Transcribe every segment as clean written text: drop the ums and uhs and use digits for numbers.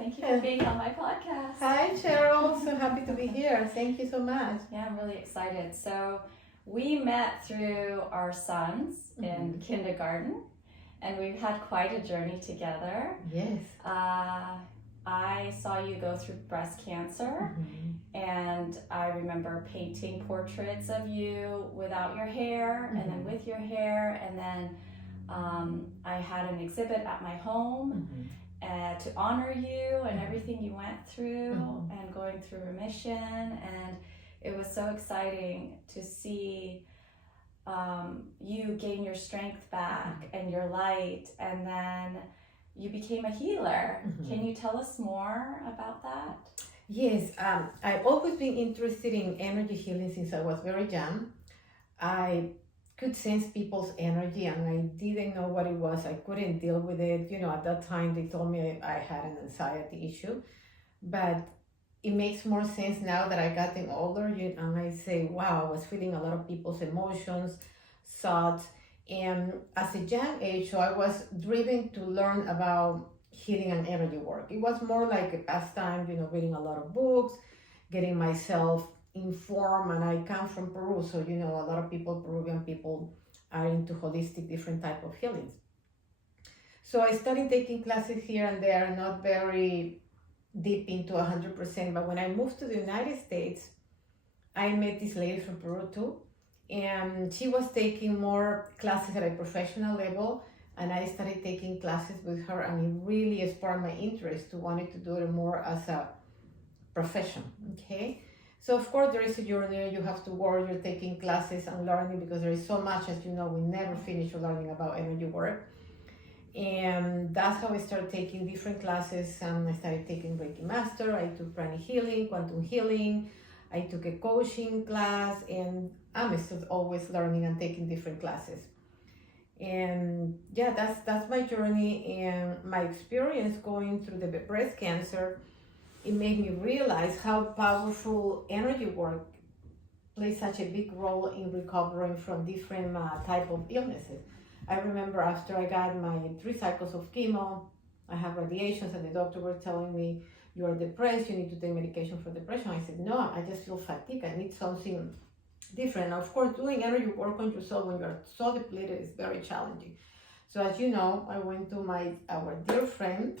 Thank you for being on my podcast. Hi, Cheryl. So happy to be here. Thank you so much. Yeah, I'm really excited. So we met through our sons in kindergarten, and we've had quite a journey together. Yes. I saw you go through breast cancer, and I remember painting portraits of you without your hair, and then with your hair, and then I had an exhibit at my home to honor you and everything you went through and going through remission, and it was so exciting to see you gain your strength back and your light, and then you became a healer. Can you tell us more about that? Yes, I've always been interested in energy healing since I was very young. I could sense people's energy and I didn't know what it was. I couldn't deal with it. At that time they told me I had an anxiety issue, but it makes more sense now that I gotten older, and I say, wow, I was feeling a lot of people's emotions, thoughts, and as a young age, so I was driven to learn about healing and energy work. It was more like a pastime, reading a lot of books, getting myself informed, and I come from Peru, so a lot of Peruvian people are into holistic, different type of healings. So I started taking classes here and there, not very deep into 100%, but when I moved to the United States, I met this lady from Peru too, and she was taking more classes at a professional level, and I started taking classes with her, and it really sparked my interest to wanted to do it more as a profession. Okay, so of course there is a journey. You have to work. You're taking classes and learning because there is so much, as you know, we never finish learning about energy work. And that's how I started taking different classes. I started taking Reiki Master, I took prana healing, quantum healing, I took a coaching class, and I'm still always learning and taking different classes. And yeah, that's my journey and my experience going through the breast cancer. It made me realize how powerful energy work plays such a big role in recovering from different type of illnesses. I remember after I got my 3 cycles of chemo, I have radiations, and the doctor was telling me, you are depressed, you need to take medication for depression. I said, no, I just feel fatigued, I need something different. Of course, doing energy work on yourself when you're so depleted is very challenging. So as you know, I went to our dear friend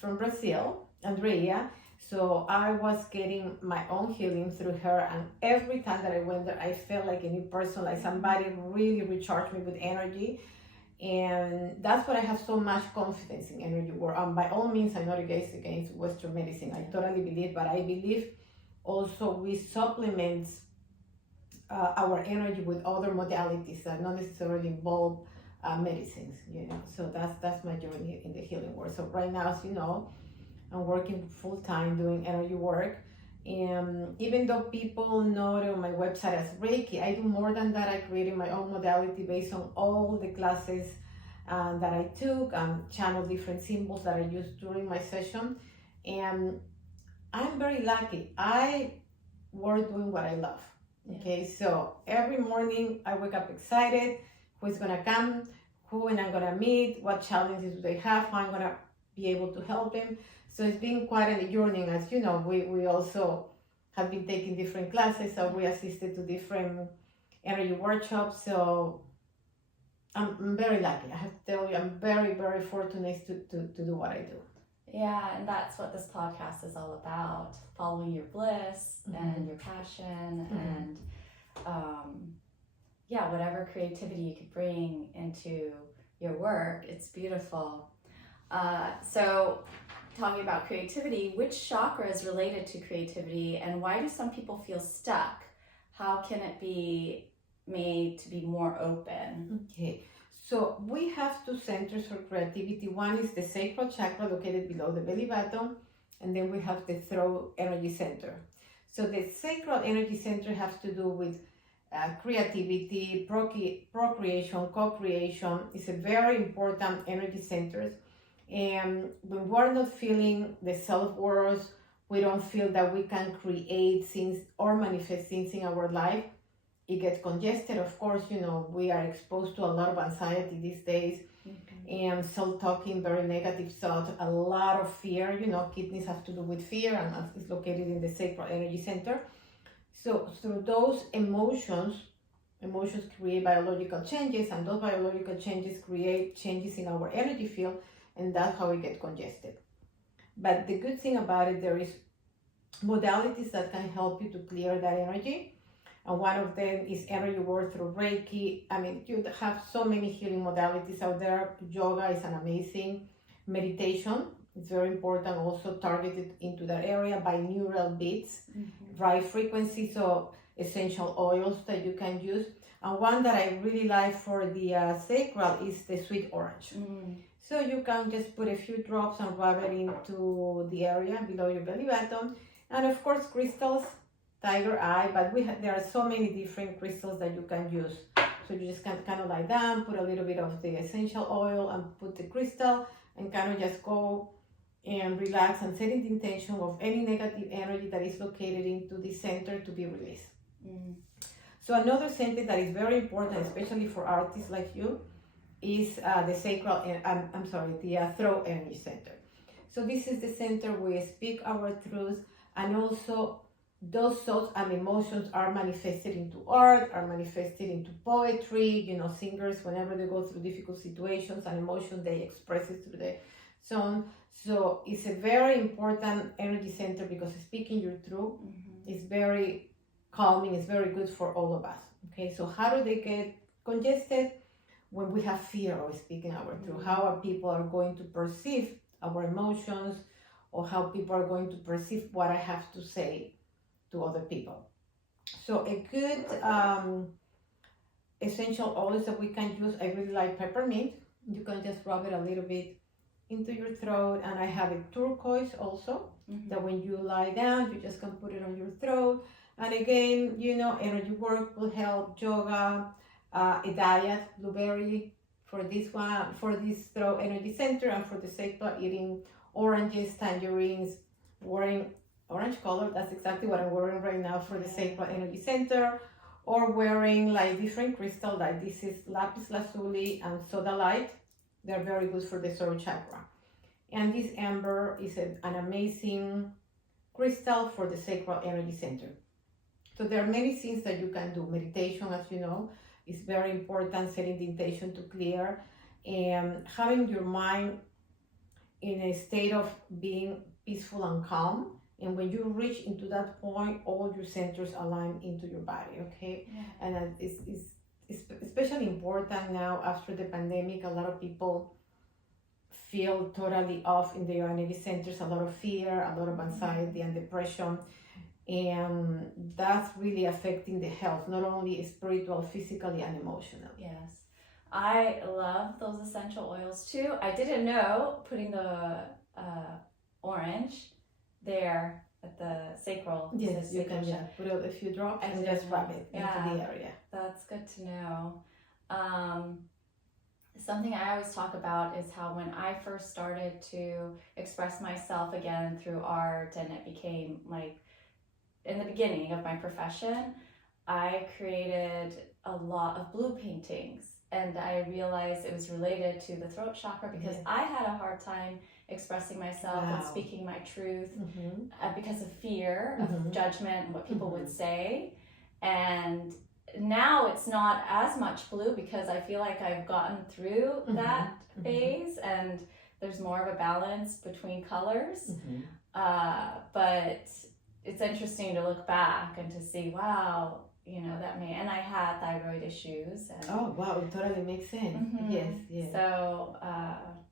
from Brazil, Andrea. So I was getting my own healing through her, and every time that I went there, I felt like a new person, like somebody really recharged me with energy. And that's what I have so much confidence in energy work. By all means, I'm not against Western medicine. I totally believe, but I believe also we supplement our energy with other modalities that not necessarily involve medicines. So that's my journey in the healing work. So right now, as you know, I'm working full-time doing energy work, and even though people know it on my website as Reiki, I do more than that. I created my own modality based on all the classes that I took, and channel different symbols that I used during my session, and I'm very lucky. I work doing what I love. Okay, so every morning I wake up excited, who's gonna come, who and I'm gonna meet, what challenges do they have, how I'm gonna be able to help them. So it's been quite a journey. As you know, we also have been taking different classes, so we assisted to different energy workshops. So I'm very lucky. I have to tell you, I'm very, very fortunate to do what I do. Yeah, and that's what this podcast is all about. Following your bliss and your passion and whatever creativity you could bring into your work. It's beautiful. So talking about creativity, which chakra is related to creativity, and why do some people feel stuck? How can it be made to be more open? Okay, so we have 2 centers for creativity. One is the sacral chakra located below the belly button, and then we have the throat energy center. So the sacral energy center has to do with creativity, procreation, co-creation. It's a very important energy center. And when we're not feeling the self-worth, we don't feel that we can create things or manifest things in our life, it gets congested. Of course, we are exposed to a lot of anxiety these days. and self-talking, very negative thoughts, a lot of fear. Kidneys have to do with fear, and it's located in the sacral energy center. So through those emotions create biological changes, and those biological changes create changes in our energy field, and that's how we get congested. But the good thing about it, there is modalities that can help you to clear that energy. And one of them is energy work through Reiki. I mean, you have so many healing modalities out there. Yoga is an amazing. Meditation is very important, also targeted into that area. Binaural beats, right frequency, so essential oils that you can use. And one that I really like for the sacral is the sweet orange. So you can just put a few drops and rub it into the area below your belly button. And of course, crystals, tiger eye, but there are so many different crystals that you can use. So you just can kind of lie down, put a little bit of the essential oil and put the crystal, and kind of just go and relax and setting the intention of any negative energy that is located into the center to be released. So another center that is very important, especially for artists like you, is the sacral, the throat energy center. So this is the center where we speak our truth, and also those thoughts and emotions are manifested into art, are manifested into poetry. Singers, whenever they go through difficult situations and emotions, they express it through the song. So it's a very important energy center because speaking your truth is very calming, it's very good for all of us. Okay, so how do they get congested? When we have fear of speaking our truth, how our people are going to perceive our emotions, or how people are going to perceive what I have to say to other people. So a good essential oils that we can use, I really like peppermint. You can just rub it a little bit into your throat, and I have a turquoise also, that when you lie down, you just can put it on your throat. And again, energy work will help, yoga, a diet, blueberry for this one, for this throat energy center, and for the sacral, eating oranges, tangerines, wearing orange color. That's exactly what I'm wearing right now for the sacral energy center, or wearing like different crystal, like this is lapis lazuli and sodalite. They're very good for the throat chakra. And this amber is an amazing crystal for the sacral energy center. So there are many things that you can do. Meditation, as you know, is very important, setting the intention to clear, and having your mind in a state of being peaceful and calm. And when you reach into that point, all your centers align into your body, okay? And it's especially important now after the pandemic. A lot of people feel totally off in their energy centers, a lot of fear, a lot of anxiety and depression. And that's really affecting the health, not only spiritual, physically, and emotional. Yes. I love those essential oils too. I didn't know putting the orange there at the sacral. Yes, you can put a few drops and just rub it into the area. That's good to know. Something I always talk about is how when I first started to express myself again through art, and it became like in the beginning of my profession, I created a lot of blue paintings, and I realized it was related to the throat chakra because I had a hard time expressing myself and speaking my truth because of fear of judgment and what people would say. And now it's not as much blue because I feel like I've gotten through that phase, and there's more of a balance between colors. But it's interesting to look back and to see, wow, that may, and I had thyroid issues. And, oh, wow, it totally makes sense. Yes. So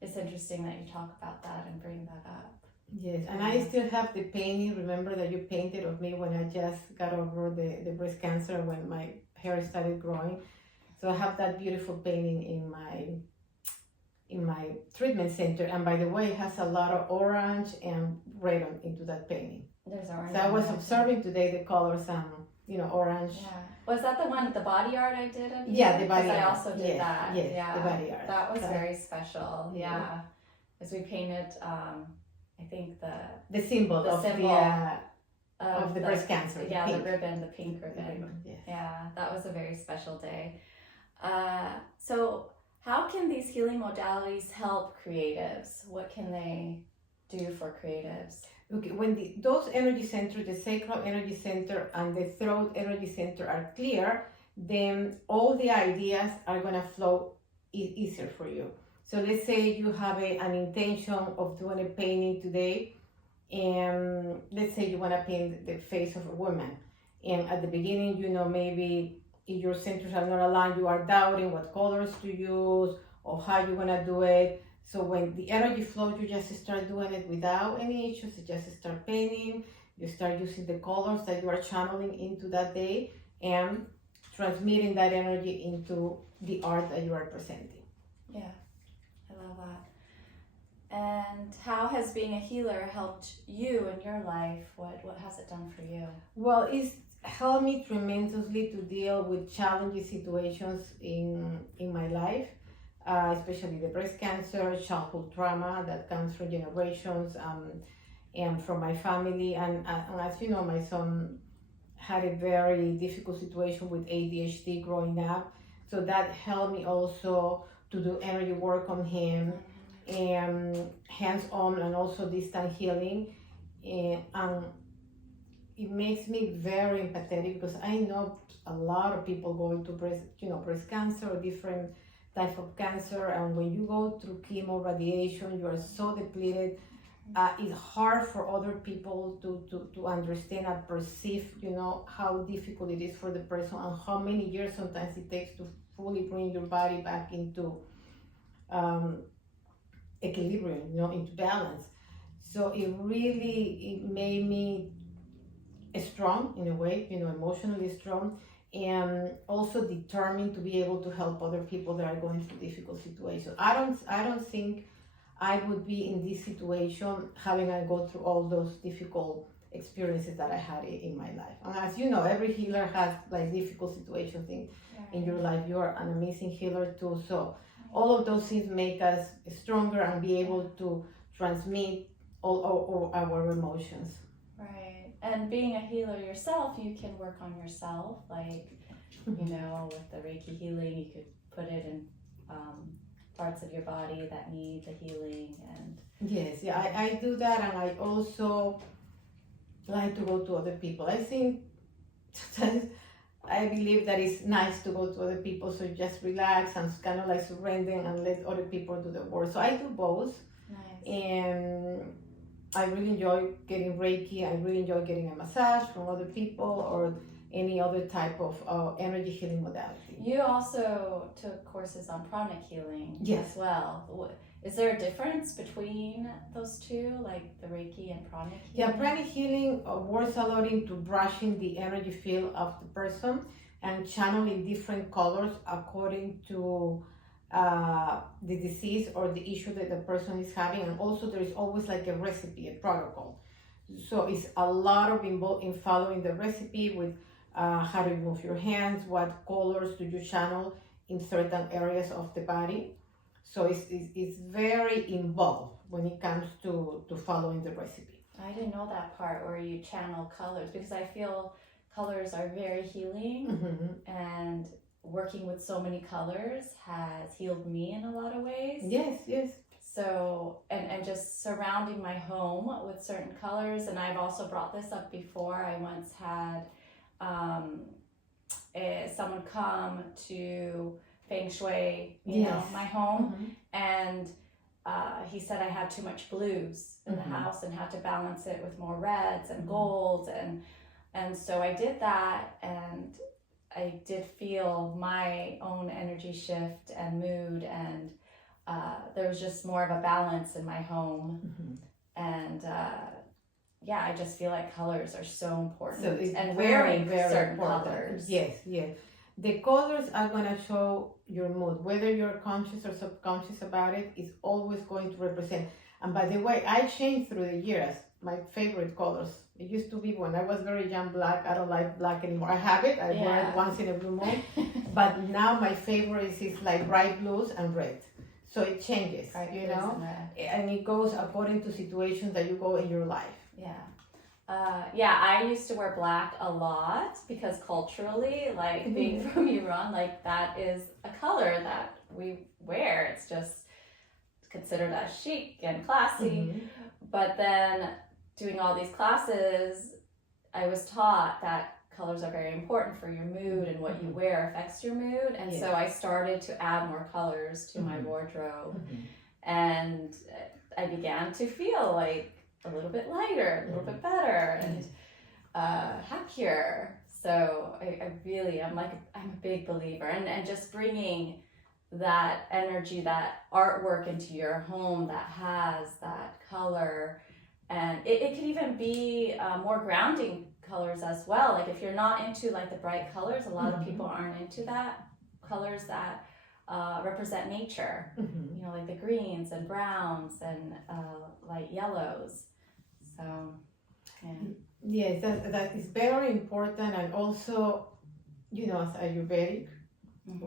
it's interesting that you talk about that and bring that up. Yes, and I still have the painting. Remember that you painted of me when I just got over the breast cancer, when my hair started growing. So I have that beautiful painting in my treatment center. And by the way, it has a lot of orange and red into that painting. There's orange. So I was observing today the colors, orange. Yeah. Was that the one, the body art I did of you? Yeah, the body art. I also did that. Yes, yeah. the body art. That was very special. Yeah. As we painted, I think the symbol of the breast cancer. Yeah, the ribbon, the pink ribbon. Yes. Yeah, that was a very special day. So How can these healing modalities help creatives? What can they do for creatives? Okay, when those energy centers, the sacral energy center and the throat energy center are clear, then all the ideas are going to flow easier for you. So let's say you have an intention of doing a painting today, and let's say you want to paint the face of a woman. And at the beginning, maybe if your centers are not aligned, you are doubting what colors to use or how you're going to do it. So when the energy flows, you just start doing it without any issues. You just start painting. You start using the colors that you are channeling into that day and transmitting that energy into the art that you are presenting. Yeah, I love that. And how has being a healer helped you in your life? What has it done for you? Well, it's helped me tremendously to deal with challenging situations in my life. Especially the breast cancer, childhood trauma that comes from generations, and from my family. And as you know, my son had a very difficult situation with ADHD growing up. So that helped me also to do energy work on him, and hands-on and also distant healing. And it makes me very empathetic because I know a lot of people going to breast cancer or different type of cancer, and when you go through chemo radiation, you are so depleted. It's hard for other people to understand and perceive, how difficult it is for the person and how many years sometimes it takes to fully bring your body back into equilibrium, into balance. So it made me strong in a way, emotionally strong, and also determined to be able to help other people that are going through difficult situations. I don't think I would be in this situation having I go through all those difficult experiences that I had in my life. And as you know, every healer has like difficult situations in your life. You are an amazing healer too. So all of those things make us stronger and be able to transmit all our emotions. Right. And being a healer yourself, you can work on yourself. Like, with the Reiki healing, you could put it in parts of your body that need the healing. And yes, yeah, I do that, and I also like to go to other people. I think sometimes I believe that it's nice to go to other people, so just relax and kind of like surrender and let other people do the work. So I do both. nice. And I really enjoy getting Reiki. I really enjoy getting a massage from other people or any other type of energy healing modality. You also took courses on pranic healing Yes. as well. Is there a difference between those two, like the Reiki and pranic healing? Yeah, pranic healing works a lot into brushing the energy field of the person and channeling different colors according to the disease or the issue that the person is having. And also there is always like a recipe, a protocol. So it's a lot of involved in following the recipe with how to move your hands, what colors do you channel in certain areas of the body. So it's very involved when it comes to following the recipe. I didn't know that part where you channel colors, because I feel colors are very healing, and working with so many colors has healed me in a lot of ways. Yes. So, and just surrounding my home with certain colors. And I've also brought this up before. I once had someone come to Feng Shui, my home, and he said I had too much blues in the house and had to balance it with more reds and golds, and so I did that, and I did feel my own energy shift and mood, and there was just more of a balance in my home, and I just feel like colors are so important, and wearing certain colors. Yes. The colors are going to show your mood, whether you're conscious or subconscious about it. It's always going to represent. And by the way, I changed through the years my favorite colors. It used to be when I was very young black. I don't like black anymore. I have it. I wear it once in a blue moon. But now my favorite is like bright blues and red. So it changes, and it goes according to situations that you go in your life. I used to wear black a lot because culturally, like being from Iran, like that is a color that we wear. It's just considered as chic and classy. But then doing all these classes, I was taught that colors are very important for your mood, and what you wear affects your mood. And so I started to add more colors to my wardrobe. And I began to feel like a little bit lighter, a little bit better, and happier. So I really, I'm a big believer. And just bringing that energy, that artwork into your home that has that color. And it could even be more grounding colors as well. Like if you're not into like the bright colors, a lot of people aren't into that. Colors that represent nature, you know, like the greens and browns and light yellows. So, yeah. Yes, that is very important. And also, you know, as Ayurvedic,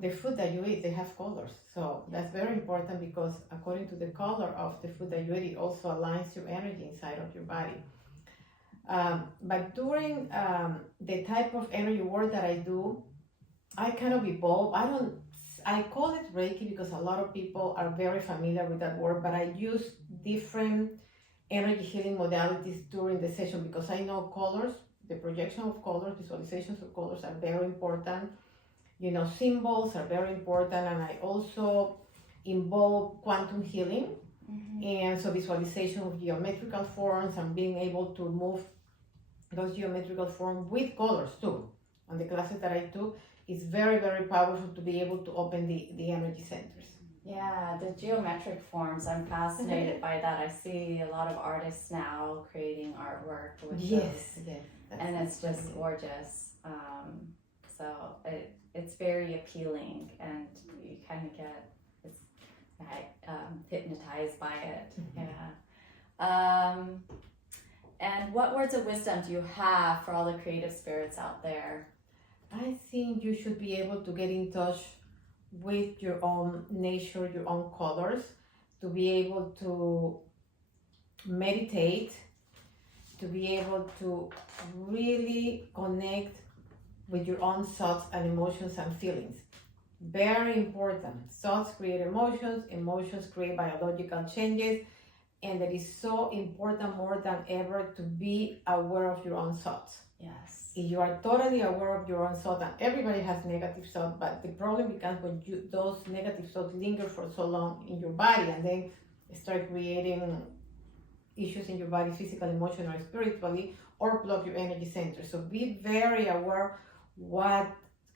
the food that you eat, they have colors. So that's very important, because according to the color of the food that you eat, it also aligns your energy inside of your body. But during the type of energy work that I do, I kind of evolve. I call it Reiki because a lot of people are very familiar with that word, but I use different energy healing modalities during the session, because I know colors, the projection of colors, visualizations of colors are very important. You know, symbols are very important, and I also involve quantum healing, and so visualization of geometrical forms and being able to move those geometrical forms with colors too. On the classes that I do, it's very, very powerful to be able to open the energy centers. Yeah, the geometric forms, I'm fascinated by that. I see a lot of artists now creating artwork with those. Yes, and it's just gorgeous. So it's very appealing, and you kind of get hypnotized by it. Yeah. And what words of wisdom do you have for all the creative spirits out there? I think you should be able to get in touch with your own nature, your own colors, to be able to meditate, to be able to really connect with your own thoughts and emotions and feelings. Very important. Thoughts create emotions, emotions create biological changes, and it is so important more than ever to be aware of your own thoughts. Yes. If you are totally aware of your own thoughts, and everybody has negative thoughts, but the problem becomes when those negative thoughts linger for so long in your body, and then start creating issues in your body, physical, emotional, or spiritually, or block your energy center. So be very aware what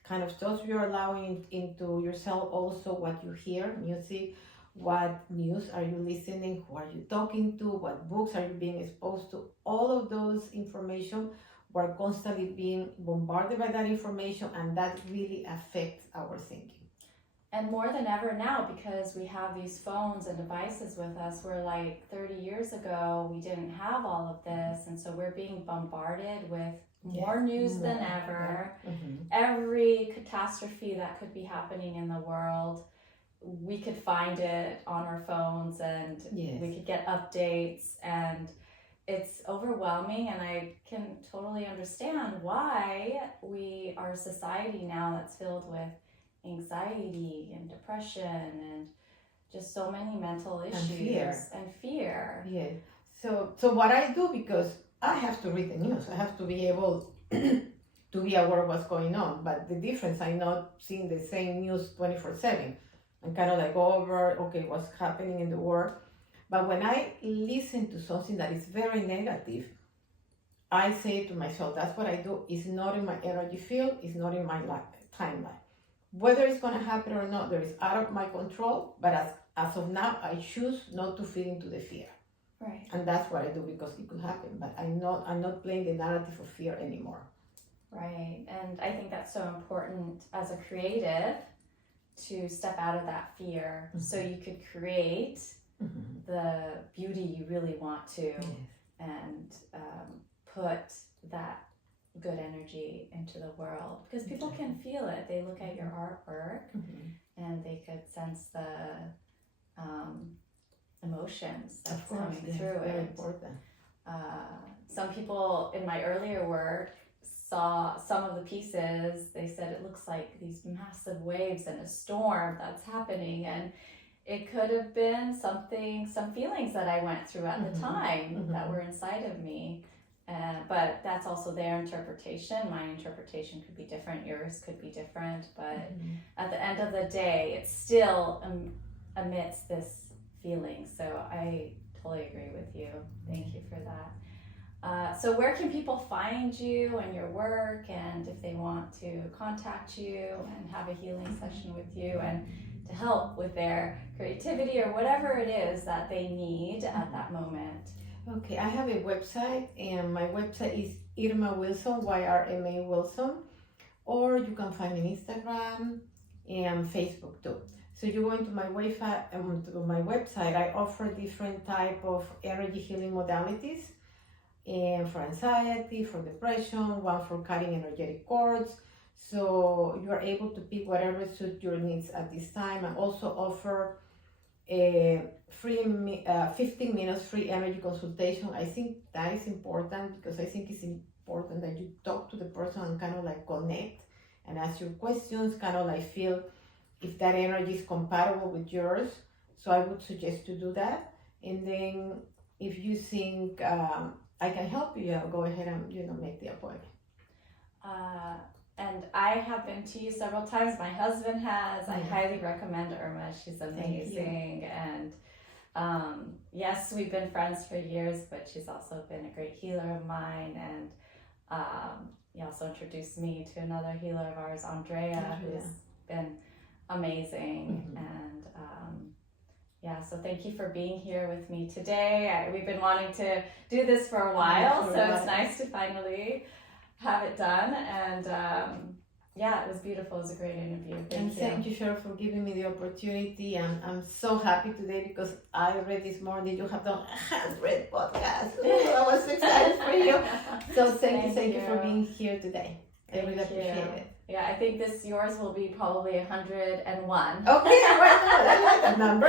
kind of thoughts you're allowing into yourself, also what you hear, music, what news are you listening, who are you talking to, what books are you being exposed to. All of those information, we're constantly being bombarded by that information, and that really affects our thinking. And more than ever now, because we have these phones and devices with us, where like 30 years ago, we didn't have all of this. And so we're being bombarded with more news than ever. Every catastrophe that could be happening in the world, we could find it on our phones, and we could get updates, and it's overwhelming. And I can totally understand why we are a society now that's filled with anxiety and depression and just so many mental issues and fear. Yeah. So what I do, because I have to read the news, I have to be able to be aware of what's going on. But the difference, I'm not seeing the same news 24/7. I'm kind of like over, okay, what's happening in the world. But when I listen to something that is very negative, I say to myself, that's what I do. It's not in my energy field, it's not in my timeline. Whether it's going to happen or not, there is out of my control. But as of now, I choose not to feed into the fear. Right. And that's what I do, because it could happen. But I'm not playing the narrative of fear anymore. Right. And I think that's so important as a creative, to step out of that fear, so you could create the beauty you really want to, and put that good energy into the world, because people can feel it. They look at your artwork and they could sense the emotions that's coming through very it. Important. Some people in my earlier work saw some of the pieces, they said it looks like these massive waves and a storm that's happening, and it could have been some feelings that I went through at the time that were inside of me. But that's also their interpretation. My interpretation could be different, yours could be different, but at the end of the day, it's still amidst this feeling. So I totally agree with you. Thank you for that. So where can people find you and your work, and if they want to contact you and have a healing session with you and to help with their creativity or whatever it is that they need at that moment? Okay, I have a website, and my website is Yrma Wilson, Yrma Wilson, or you can find me on Instagram and Facebook too. So you go into my website, I offer different type of energy healing modalities, and for anxiety, for depression, one for cutting energetic cords. So you are able to pick whatever suits your needs at this time. I also offer a free 15 minutes free energy consultation. I think that is important, because I think it's important that you talk to the person and kind of like connect and ask your questions, kind of like feel if that energy is compatible with yours. So I would suggest to do that. And then if you think I can help you, go ahead and make the appointment. And I have been to you several times. My husband has. I highly recommend Yrma. She's amazing. And yes, we've been friends for years, but she's also been a great healer of mine. And he also introduced me to another healer of ours, Andrea, who's been amazing. And so thank you for being here with me today. We've been wanting to do this for a while, so it's nice to finally have it done. And it was beautiful. It was a great interview. Thank you, Cheryl, for giving me the opportunity. And I'm so happy today, because I read this morning you have done 100 podcasts. Ooh, I was excited for you. So thank you for being here today. I really appreciate it. Yeah, I think yours will be probably 101. Okay, I like that number.